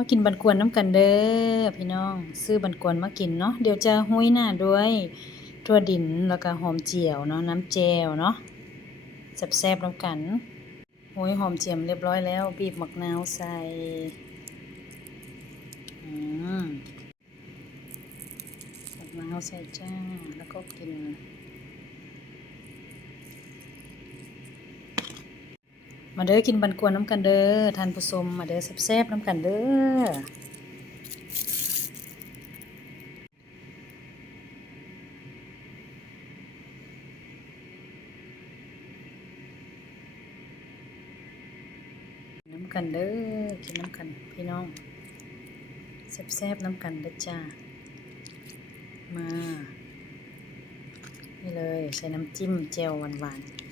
มากินบันกวนน้ำกันเด้อพี่น้องซื้อบันกวนมากินเนาะเดี๋ยวจะหุ้ยหน้าด้วยถั่วดินแล้วก็หอมเจียวเนาะน้ำแจ่วเนาะแซ่บๆน้ำกันหุ้ยหอมเจียมเรียบร้อยแล้วบีบมะนาวใส่อืมมะนาวใส่จ้าแล้วก็กินมาเด้อกินบันกวนน้ำกันเด้อท่านผู้ชมมาเด้อแซ่บๆน้ำกันเด้อน้ำกันเด้อกินน้ำกันพี่น้องแซ่บๆน้ำกันเด้อจ้ามานี่เลยใส่น้ำจิ้มแจ่วหวานๆ